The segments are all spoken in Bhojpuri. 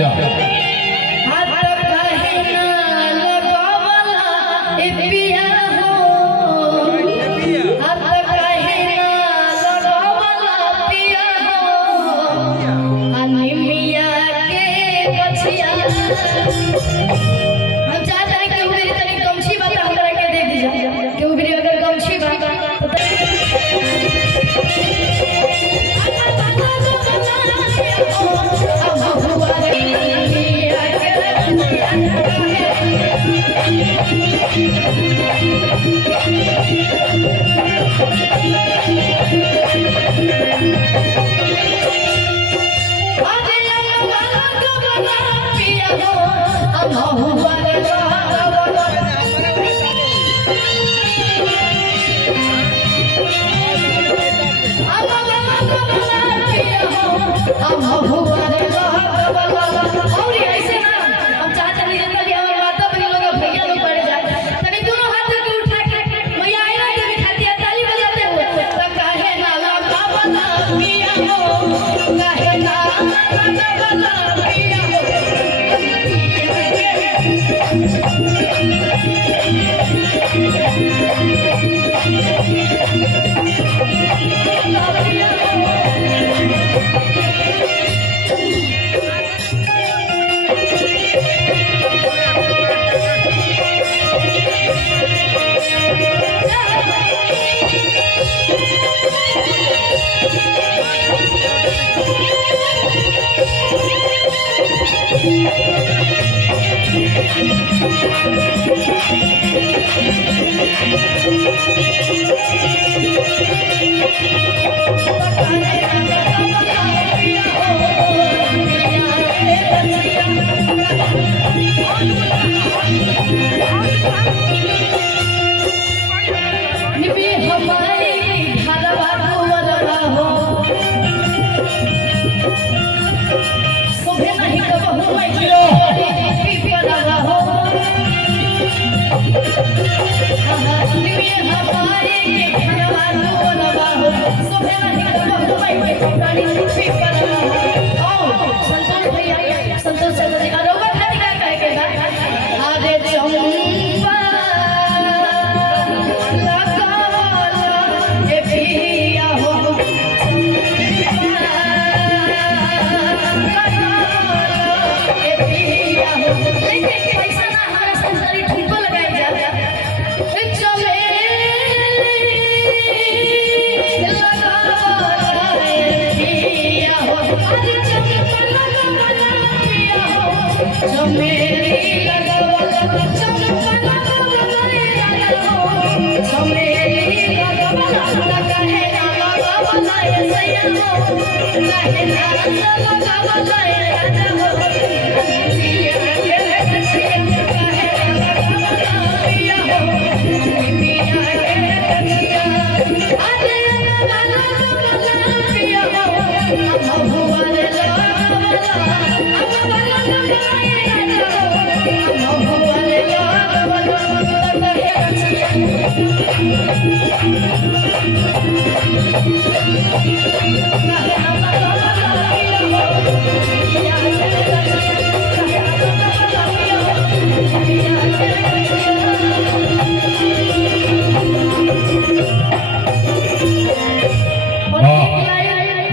भैया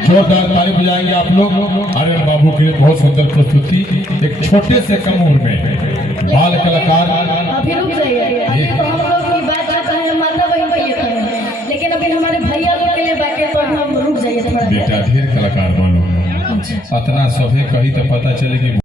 जोरदार ताली बजाएंगे आप लोग। आर्यन बाबू की बहुत सुंदर प्रस्तुति एक छोटे से कम उम्र में बाल कलाकार। अभी रुक जाइए, अभी तो हम लोग की बात जाता है माता बहन पे ये है, लेकिन अभी हमारे भैया लोग के लिए बाकी तो हम रुक जाइए थोड़ा। बेटा ढेर कलाकार मानो, इतना सभी कही तो पता चले कि